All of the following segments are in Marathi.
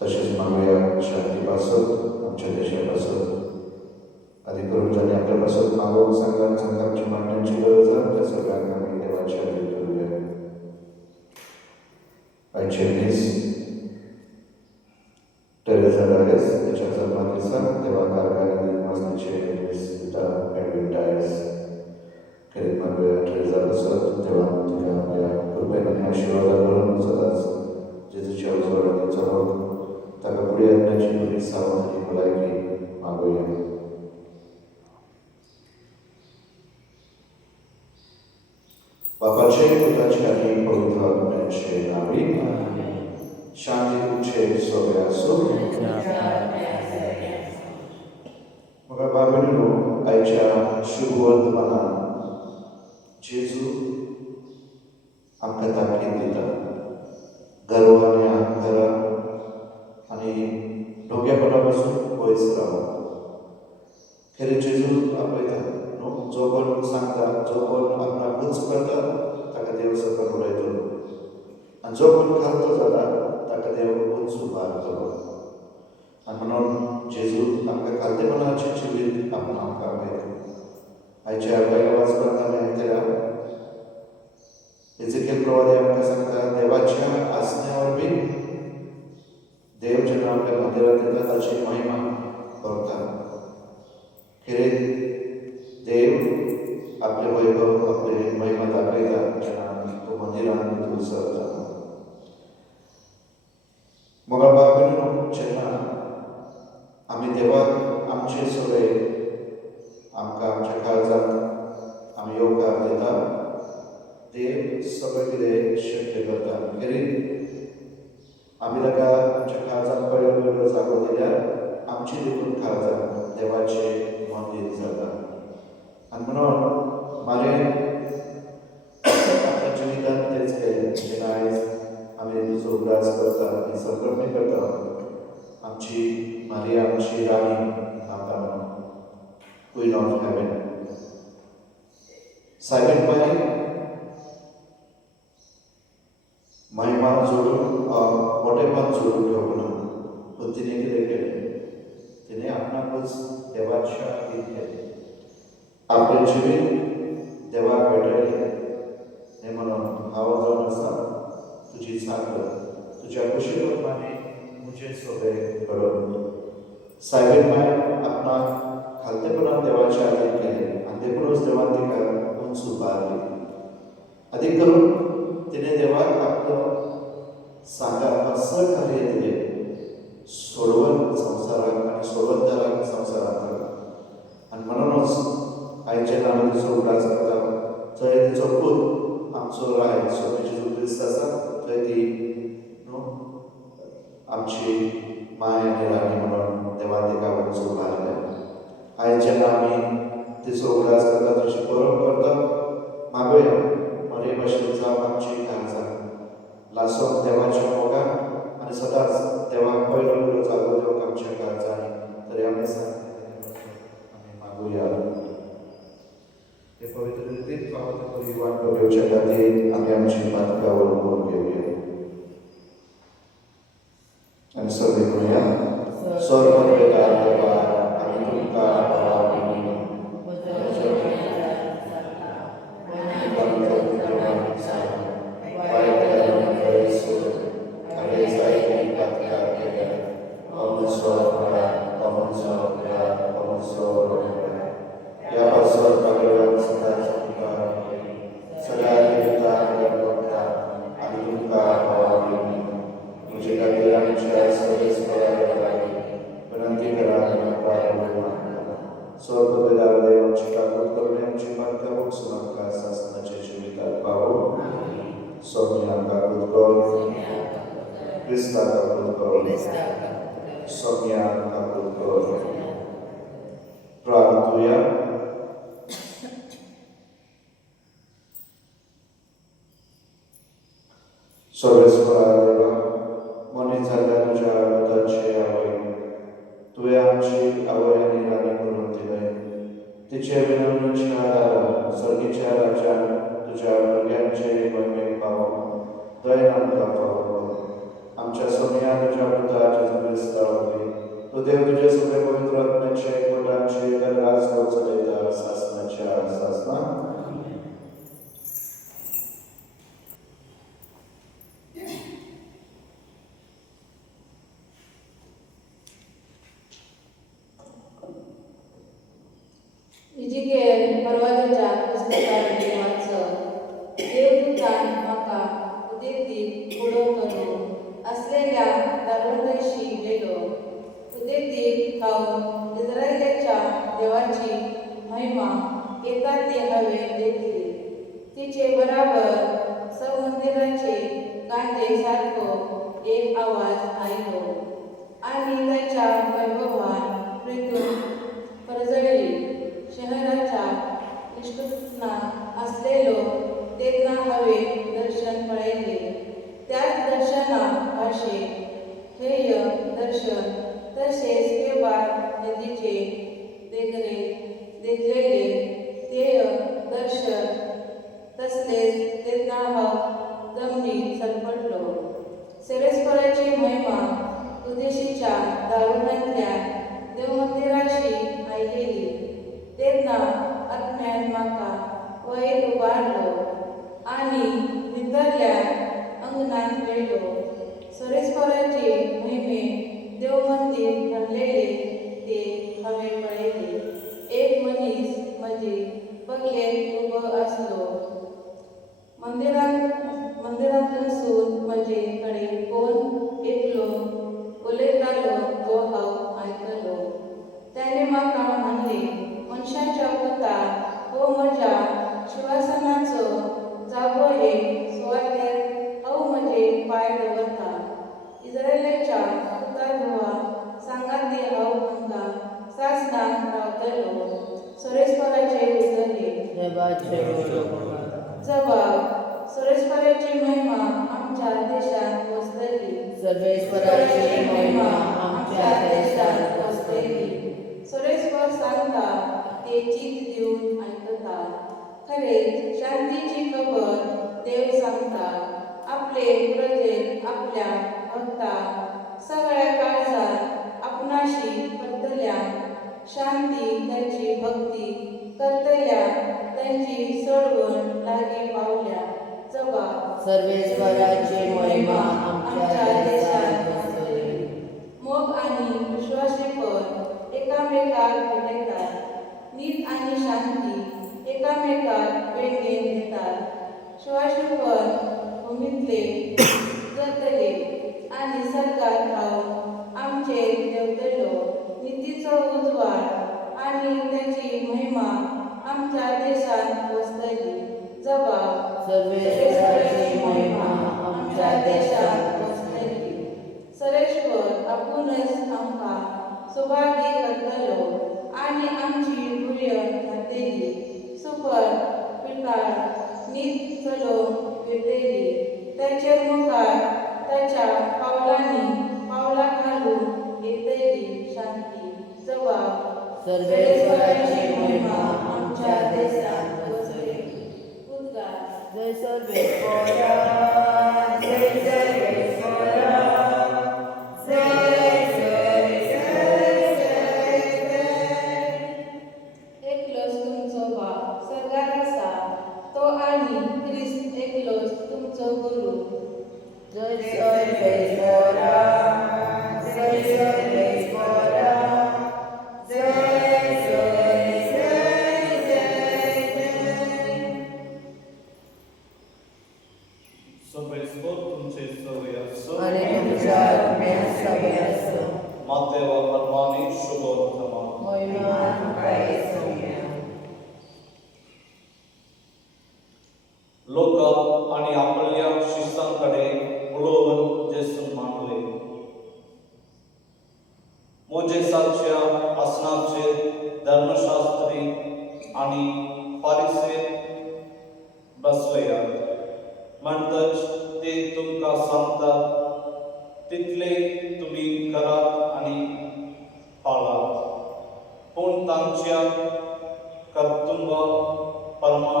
तसेच मागूया शांतीपासून आमच्या देशापासून अधिकरून ज्यांनी आपल्यापासून मागवून संघाची मांडण्याची गरज आहे त्या सगळ्यांना आम्ही देवाची आधी करूया. आजच्या Teresa Reyes, त्याच्या जन्मदिवसा तेव्हा कारखान्याने निर्माणाचे पिता ॲडव्हेंटाईज करीत मागूया. टेरेसा बसत तेव्हा तिला आपल्या कृपेने आशीर्वादावरून सदाच जेजूच्या उजवळाने चढवून ताका पुढे आणण्याची पुरी सावधानी भलायकी मागूया. बापाचे पुत्राचे आणि पवित्र आत्म्याचे नावे शांती तुमचे सोबे असो. मग बाबीनो आयच्या शुभ वर्तमानात जेजू आमकां ताकीद दिता गर्वाने अंतरा आनी ढोंग्यापणा पासून पयस रावा. खरें जेजू आपयता न्हू, जो कोण सांगता, जो कोण आपणाक उंच करता ताका देव सकयल उडयतलो आनी जो कोण खालतो जाला ताका देव उंच उबारतलो. आनी म्हणून जेजू आमकां खालतेपणाचें जिवीत आमकां आपयता. आयच्या पयल्या वाचपांत आमी आयकल्या एजेकियल प्रवादी आमकां सांगता देवाच्या आसण्यावर बी देव जेन्ना आपल्या मंदिरांत येता ताची महिमा करता. खरें देव आपले वैभव आपले महिमा दाखयता जेन्ना तो मंदिरांत भितर सरता. मग बाबीनो जेन्ना आमी देवाक आमचे सगळे आमकां आमच्या काळजांत आमी येवकार दिता, देव सगळें कितें शक्य करता. खरें आमी ताका आमच्या काळजांत पयलो पयलो जागो दिल्यार आमची देखून काळजांत देवाचें मंदीर जाता. आनी म्हणून मारेन आपल्या जिवितांत तेच केलें. जेन्ना आयज आमी तुजो उल्हास करता आनी संभ्रमणी करता आमची मारिया आमची राणी आमकां क्वीन ऑफ हेवन सायबीण मारी महिमा जोडून मोठेपण जोडून घेवंक ना, पूण तिणें कितें केलें, तिणें आपणाकूच देवाच्या हातीन केलें. आपलें जिवीत देवाक भेटयलें. हें म्हणून हांव जावन आसा तुजी साकर, तुज्या कुशी प्रमाणे म्हजें सगळें घडोवन. सायबीण मांय आपणाक खालतेपणान देवाच्या हातीन केलें आनी देखूनच देवान तिका उंच उबारली. आदीक करून तिणें देवाक आपलो सांगात असं कार्य दिलें सोडवत संवसाराक आनी सोडवतदाराक संवसारांत. आनी म्हणूनच आयज जेन्ना आमी तिचो उल्हास करता थंय तिचो पूत आमचो राय सोबे जेजू क्रिस्त आसा थंय ती न्हू आमची माय आनी राणी म्हणून देवान तिका उंच उबारल्या. आयज जेन्ना आमी तिचो उल्हास करता तिची परब करता मागोया मरे भाशेन जावं आमची काळजां लासोन देवाच्या मोगान आनी सदांच देवाक पयलो पयलो जागो दिवंक आमच्या काळजांनी. तरी आमी आमी मागुया. हे पवित्र रितीन पावता परिवार घेवच्या खातीर आमी आमची मातका वळखून घेवया आनी सगळीं म्हणया स्वर्ग देवा आमी तुमकां Krista kapul Sonia kapul Prahartuya. सर्वेश्वरा देवा, मनी झाल्या तुझ्या अवताची आवय, तुझे आमची आवय आणि राणी करून दिले. तिचे विनवणीचे आधार सर्गीच्या राजान तुझ्या भुरग्यांचे महिमे पावो, दयेन आमकां पावो. आमच्या सोनिया तुझ्या पुताची जमेस्ता हवी, तू देव तुझे सगळे पवित्र आत्म्याचे एकवटांचे राज चलयता सासनाच्या सासना. इजिकेल परवादेच्या पुस्तकांनी वाचप देवदूतान म्हाका उदेतीक पुढो करून असलेल्या दारोंडेशी गेलो. उदेतीक हांव इस्रायेलाच्या देवाची महिमा येता ती हांवें देखली. तिचे बराबर मंदिराचे कांदे सारको एक आवाज आयलो आणि त्याच्या वैभवान पृथ्वी परजळली. शहराच्या निष्कटना असलेलो तेन्ना हांवें दर्शन पळयले. त्याच दर्शना भाशेक हेय दर्शन तशेंच केबार नदीचे देखलेले तेय दर्शन तसलेच तेन्ना हांव जमनीत सरपटलो. सेरेस्पराची महिमा उदेशीच्या दारुणांतल्या देवमंदिराशी आयलेली. तेन्ना आत्म्यान म्हाका वयर उबारलो आनी भितरल्या अंगणांत व्हेलो. सेरेस्पराचे महिमेन देवमंदिर भरलेले ते हांवें पळयले. एक मनीस म्हणजे बगलेक उबो आसलो. मंदिरांतसून म्हजे कडेन कोण एकलो उलयतालो तो हांव आयकलो. ताणें म्हाका म्हणले, मनशाच्या पुता, हो म्हज्या शिवासनाचो जागो एक सुवातेर हांव म्हजे पांय दवरता. इस्रायेलाच्या पुता धुवा सांगाती हांव तुमकां सासणान रावतलो. सेरेस्पराचे उतरले जबाब सेरेस्पराची महिमा आमच्या देशांत वसतली. सर्वेश्वराची महिमा आमच्या देशांत वसतली. सेरेस्पर सांगता ते चित दिवन आयकता. खरेच शांतीची खबर देव सांगता. आपले प्रजेक आपल्या भक्ताक सगळ्या काळजात आपणाशी करतल्यान शांती त्याची भक्ती करतल्यान त्यांची सोडवण लागी पावल्या. जबाब सर्वेश्वराची महिमा आमच्या देशांत वसतली. मोग आणि विश्वासीपण एकामेकाक भेटतात. नीत आणि शांती एकामेकाक वेंगेन येतात. शिवाशीपण भुमीतले जतले आणि सर्गात हांव आमचेर देंवतलो. नितीचो उजवाड आणि त्याची महिमा आमच्या देशांत वसतली. जबाब सर्वेश्वराची महिमा आमच्या देशांत वसतली. सेरेस्पर आपुणच आमकां सुभागी करतलो आणि आमची भुरयण घातलेली सुपर पिकाळ नीत चलोवंक येतली. त्याचेर मुखार त्याच्या पावलांनी पावलां घालून येतली शांती. जबाब सर्वेश्वराची महिमा आमच्या देशांत वसतली. उद्गार जय सर्वेश्वरा, जय सर्वेश्वरा, जय जय जय जय जय. एकलोच तुमचो बाप सर्गार आसा, तो आनी ख्रिस्त एकलोच तुमचो गुरू. जय सर्वेश्वरा, जय सर्वेश्वरा, जय जय जय जय जय. Sobrespod तुमचे सवय असो आणि तुमच्या आत्म्यात सवय असो. मातेवा परमाने शुभोत्तमा महिमा तुकाय सौम्या. लोक आणि आपल्या शिष्यांकडे उलोवन जेसून मानले.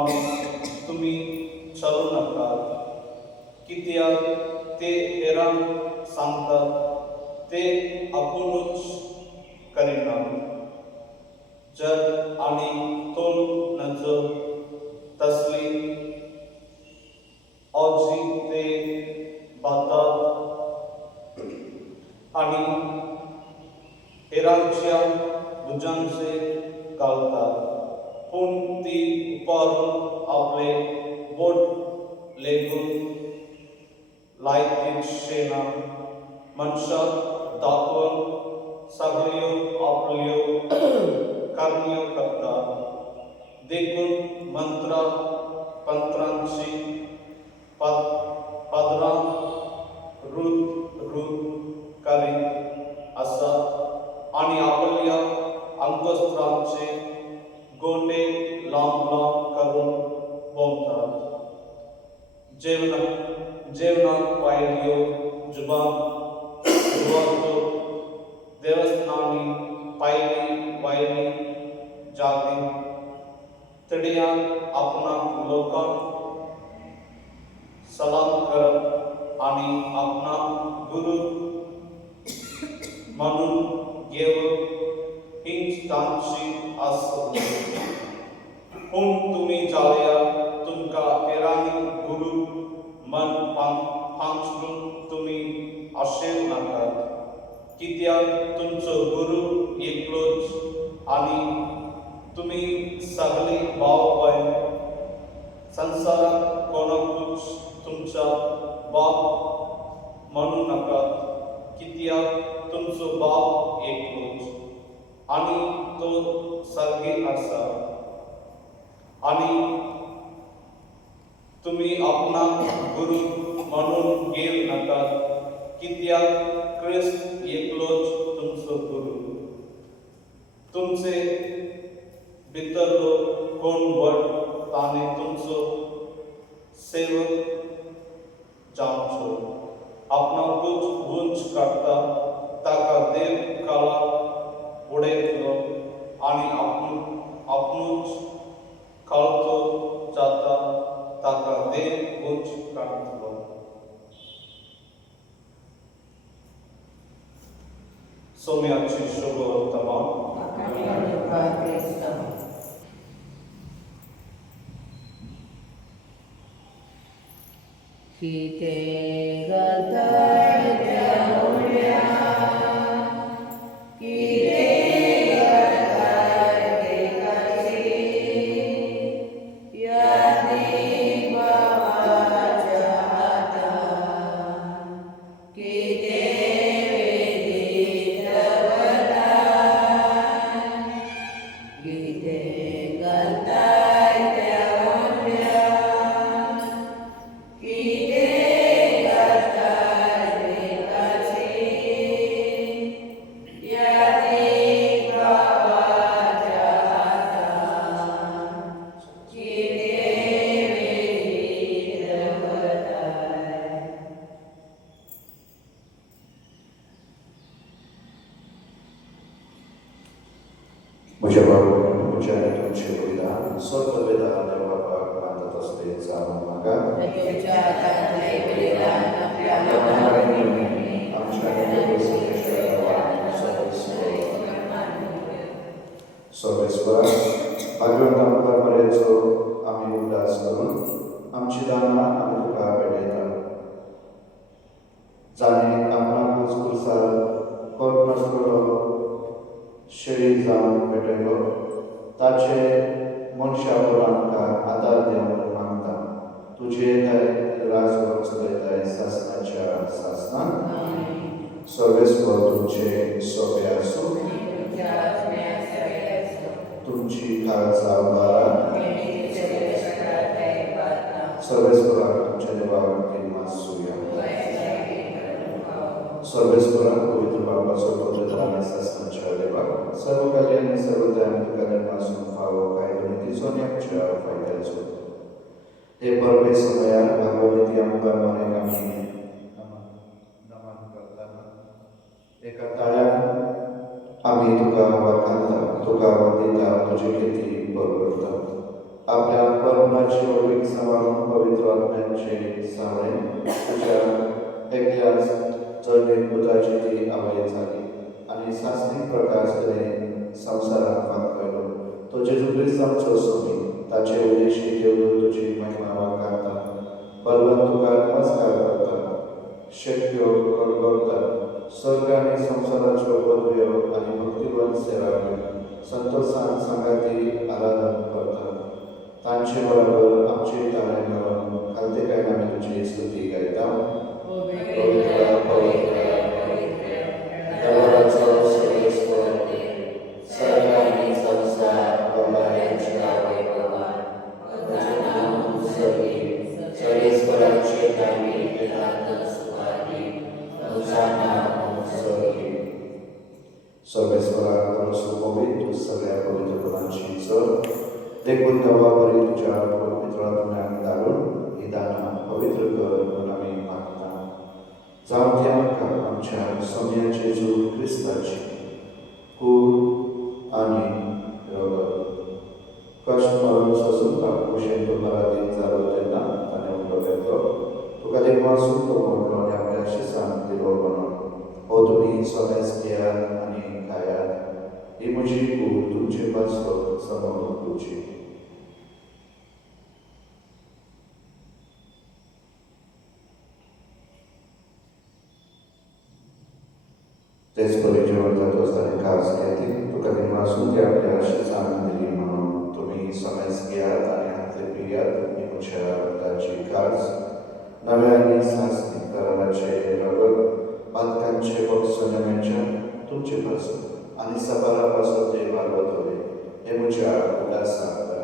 प्रमाणे तुम्ही चालू नका, कित्याक ते हेरांक सांगतात ते आपुणूच करिनात. जग आणि तोल नजर तसली औजी ते बातात आणि हेरांच्या भुजांचे घालतात, पूण ती उपारून आपले बोट लेगून लायकीच शेना मनशाक दाखोवन सगळ्यो आपल्यो कर्म्यो करतात. देखून पंत्रांची पदरां रूद करीत आसात आणि आपल्या अंगोस्त्रांचे गोंडे लांब करून भोंवतात. जेवणाक पायल्यो जुबान सुवातो देवस्थानी पायली वायली जागी तडियान आपणाक लोकांक सलाम करप आणि आपणाक गुरु म्हणून घेवप हीच तांची आस. पूण तुमी जाल्यार तुमकां हेरांनी गुरु मन पांचरून तुमी आशेव नाकात, कित्याक तुमचो गुरु एकलोच आणि तुमी सगळी भाव भयण. संवसारांत कोणाकूच तुमचा बाप म्हणू नाकात, कित्याक तुमचो बाप एकलोच आणि तो सर्गी आसा. आणि तुमी आपणाक गुरु म्हणून घेव नाकात, कित्याक क्रिस्त एकलोच तुमचो गुरु. तुमचे भितरलो कोण व्हड ताणे तुमचो सेवक जावचो. आपणाकूच उंच काडटा ताका देव काळा उडयतलो आणि आपणूच खालतो जाता ताका देव उंच काडतलो. सोम्याची शुभ वर्तमान. कितें घालताय त्या उड्याक, कितें घालताय देखाची, यादीक बाबाच्या हातान, कितें वेदीत दवरताय, कितें घालताय त्या उड्याक, कितें घालताय देखाची, यादीक बाबाच्या हातान, कितें वेदीत दवरताय. म्हज्या बाबा म्हज्या आनी तुमचें बलिदान स्वर्गवेदान देवा बापाक बांदत असले जावं नाका. तुझ्या हातांतले बलिदान आपल्या सर्वेस्परा भाग्यवंत आमकां बरेचो आमी उदास करून आमची दानां आमी तुका भेटयता. जाणें आपणाकूच कुर्सार कोण नासलेलो शरीर जावन भेटयलो ताचे मनशावर आमकां आदार दिवंक मागता. तुजे येताय राजवट चलयताय सासणाच्या सासणान. सर्वेस्पर तुमचे सोबे आसूं. तुमची काळजा उबारा. सर्वेस्पराक तुमच्या देवावरती मासूया. सर्वेस्पराक पवित्र बापाचो पवित्र आनी सासणाच्या देवाक सर्व कल्याणी सर्व दयान तुका धर्मासून फावो काय दुर्नीतीचो आनी आमच्या फायद्याचो. हे परमे समयार भगवती आमकां बरें आमी नमन करतना एका ताळ्यान आमी तुका वखाणता, तुका वंदिता, तुजे किती बरोबरता. आपल्या परमाची ओळख सांभाळून पवित्र आत्म्याचे सावळे तुझ्या एकल्यास जळणीत बुधाची ती आवय झाली आणि शास्त्रीय प्रकाश तिने संसारात पातळलो तो जेजू ख्रिस्तांचो सोमी ताचे उद्देशी देव तुझी महिमा वाकाता बलवंत तुका नमस्कार करता शक्य करता स्वर्ग आणि संसाराच्यो पदव्यो आणि भक्तिवंत सेवाव्यो संतोषान संगाती आराधन करता तांचे बरोबर आमचे ताळे करून खालते काय आम्ही तुझी स्तुती गायता पवित्र पवित्र देवाचो सर्वेश्वर सर्व आणि संसार भगवानाच्या वैभवात नाम सगळी सर्वेश्वराचे नामे वेदांत सुवादी नाम सगळी सर्वेश्वरा परसो पवित्र सगळ्या पवित्र गुणांची चर देखून देवा बरी तुझ्या पवित्र आत्म्यान घालून ही दाना पवित्र कर म्हणून आम्ही मागता जावं ती आमकां आमच्या सोम्याचे जेजू ख्रिस्ताची कूड आनी रगत कश्ट मारून ससून कुशेन तो पराधीन जालो तेन्ना ताणें उठो घेतलो तुका देवासून तो मोडलो आनी आपल्या शिसान दिलो म्हणून हो तुमी स्वताच घेयात आनी खायात ही म्हजी कूड तुमचे पासो समोर तुमची तेच परी जेवण जात असताना खास घेतली तुका देवासून ती आपल्या शिसान दिली म्हणून तुम्ही समज घेयात आनी हातले पियात ही म्हज्या रक्ताची खास नव्या आनी शास्त्रीय कराराचे रगत बातकांचे पक्षण्याच्या तुमचे पासून आणि सबारापासून ते वागवत हवे हे म्हज्या उदासाक करा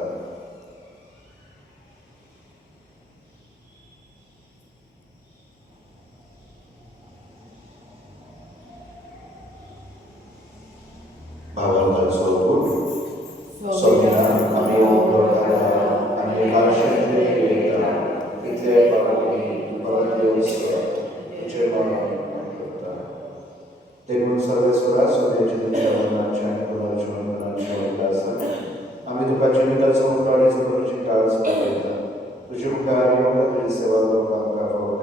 भावांताचो कूड सोम्यान आमी ओपलो काडला आनी आरशेंतले येता इतले पावनी तुझे मरण करता देखून सर्वेश्वरा सोम्याचे तुझ्या मरणाचे आनी पुनर्जीवनाचे उल्हासाक आमी तुका जिविताचो उठावणेचो करूची काळज पावयता तुजे मुखार योगाची सेवा करपाक आमकां फावो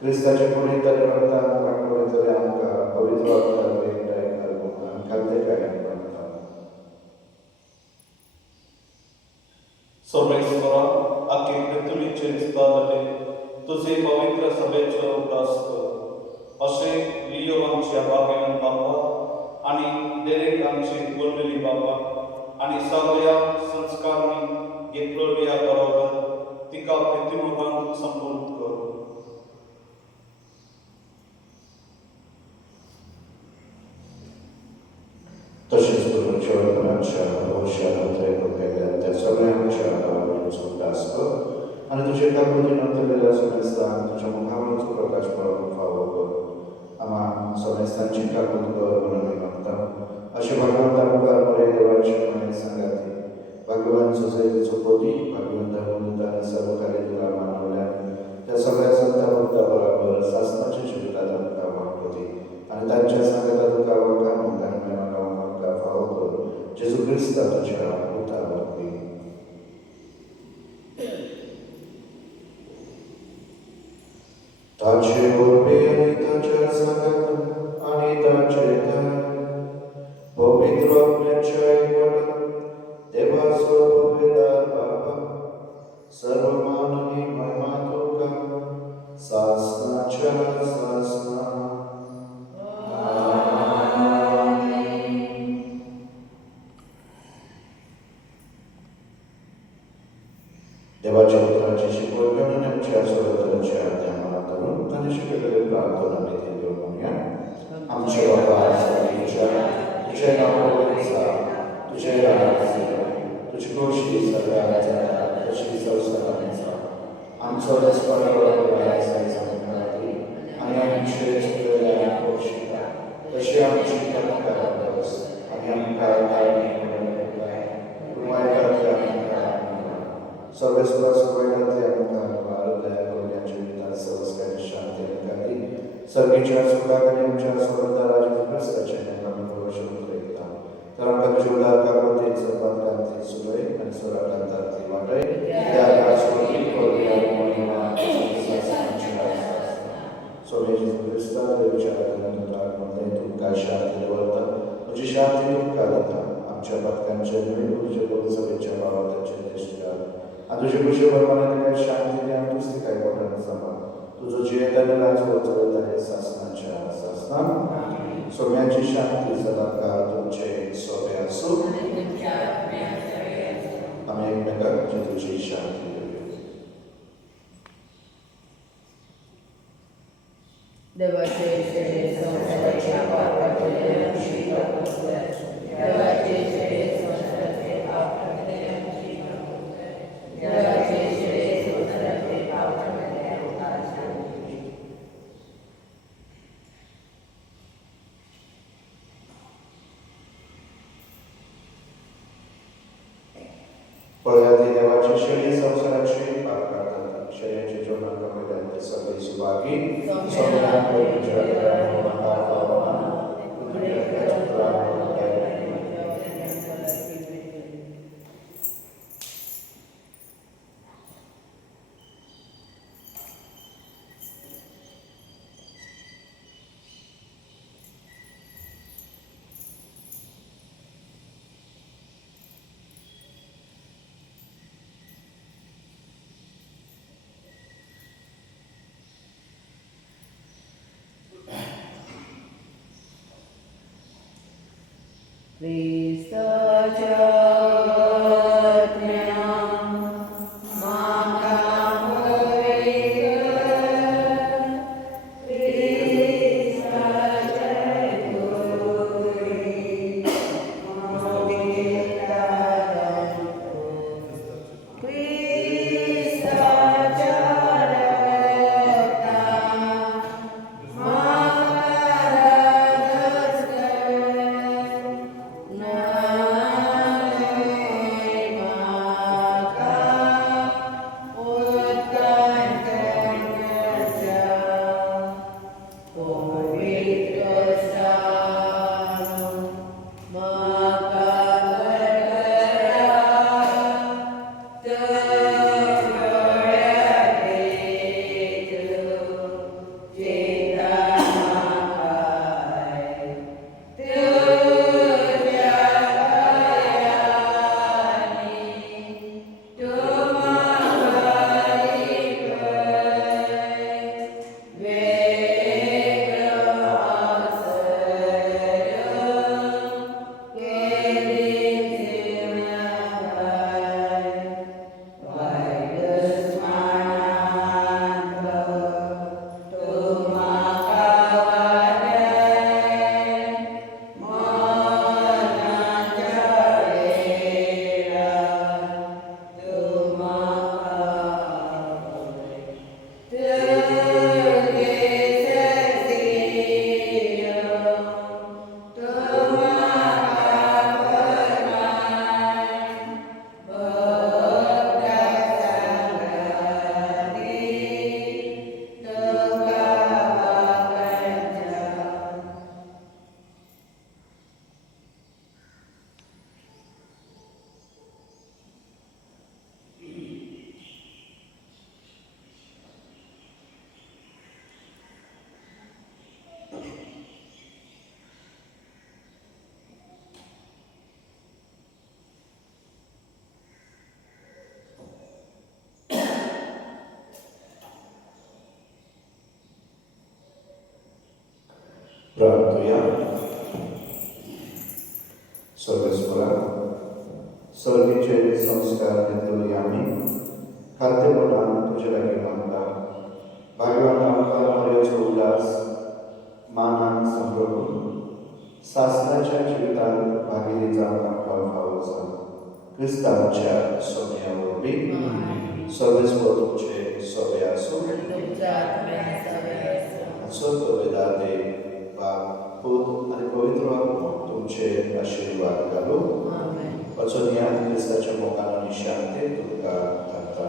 क्रिस्ताचे पुनीत आनी रक्तान वांटोळे तरी आमकां पवित्र आत्म्यान एकठांय घालून आनी खालते कायान बांदता सर्वेश्वरा आखे पृथ्वीचे विस्तारले तुझे पवित्र सभेचो उदास कर अशे लियो आमच्या बागेन बाबा आनी देरेक आमची बोललेली बाबा आनी सगळ्या संस्कारांनी घेतलेल्या बरोबर तिका प्रतिमोगान संपूर्ण कर तशेंच करून जेवणाच्या भविष्यानंतर केल्या त्या सगळ्यांच्या आवडीचो उदास कर आनी तुजे काकुदी नंतरलेल्या समेस्तांक तुज्या मुखावरचो प्रकाश पडोवंक फावो कर आम्हा समेस्तांची काकूद कर म्हणून आमी मागता अशें भगवंता मुखार बरे देवाचे मागणी सांगाती भगवान सुसैतीचो पोती भगवंता मुद्दा आनी सर्वकारी तुला मानवल्यान त्या सगळ्या संता भक्ता बरोबर सासणाच्या जिवितात आमकां वांटोती आनी तांच्या सांगता तुका वळखान तांणी मेळोन आमकां फावो कर जेजू क्रिस्ता तुज्या उतार वरवीं ताचे वरवीं आनी ताच्या सांगात आनी ताचे दान पवित्र आत्म्याच्या एकवटान देवाचो पवित्र बाबा सर्व मान आनी महिमा तुका सासणाच्या सासणा देवाच्या पुत्राची शिकवण घेऊन आमच्या स्वतंत्राच्या ध्यानात धरून ताणे शिकवलेले प्रार्थना निधी देव म्हणूया आमचे बाबा सगळीच्या तुझे नाव पवित्र तुझे राज्य तुझी गोष्टी सगळ्या तशी संसारांचा आमचो रसपणावर आणि आमचे चुकलेल्या गोष्टी तशी आमची कणकार बस आणि आमकां सर्वेश्वर सुवाळ्यातले आमकां भारत दया करून या जिवितात संस्कारी शांती आमकां सर्गीच्या सुखाक आनी आमच्या स्वतंत्र राजकृष्णाचे आमी भरोशा उतरयता तर आमकां जोडा कागोते संपादकांचे सुरय आणि स्वराकांतांचे वाटय त्या राष्ट्रपती कोरिया मोहिमा स्वामी जेजू ख्रिस्ता देवच्या आगमनामध्ये तुमका शांती दवरता म्हणजे शांती तुमका दिता आमच्या पदकांच्या नवीन तुझ्या लोकसभेच्या भावाचे देशकार तुझे कुशे प्रमाणे काय शांती द्या तुझी काय पटन सभा तुझं जे राज चलत आहे शासनाच्या शासना सोम्याची शांती सदाकाळ तुमचे सोबे असो आम्ही एकमेकांची तुझी शांती देऊया. देवाचे शेळे संसाराच्या पापाचे आमची नको कर. देवाचे शेळे संसाराचे पापाचे आमची नको कर. देवाचे शेळे संसाराचे पापाचे आमची पळयाती देवाचे शेळी संसाराचे पाप करतात शरीराचे जीवन कमी सगळे सुभागी Christaच्या आज्ञा माता होय कर. ख्रिस्ताच्या गोरी मावेला दाखव. ख्रिस्ताच्या रक्ता मारागस प्रार्थूया. सर्वेश्वरा सर्वेचे संस्कार घेतलेले आम्ही खाद्यपदार्थ तुझ्या लागी मागता भाग्यवान आमकां बऱ्याचो उल्हास मानान संभ्रमून शास्त्राच्या जीवितांत भागिरी जावपाक फावो जावं क्रिस्तांच्या सोम्या वरवीं सर्वेस्वर तुमचे सोबे आसूं स्वर्गवेदादे पूत आणि पवित्र आत्मा तुमचे आशीर्वाद घालू. वचन या क्रिस्ताच्या मोगान आणि शांती तुमकां धाडटा.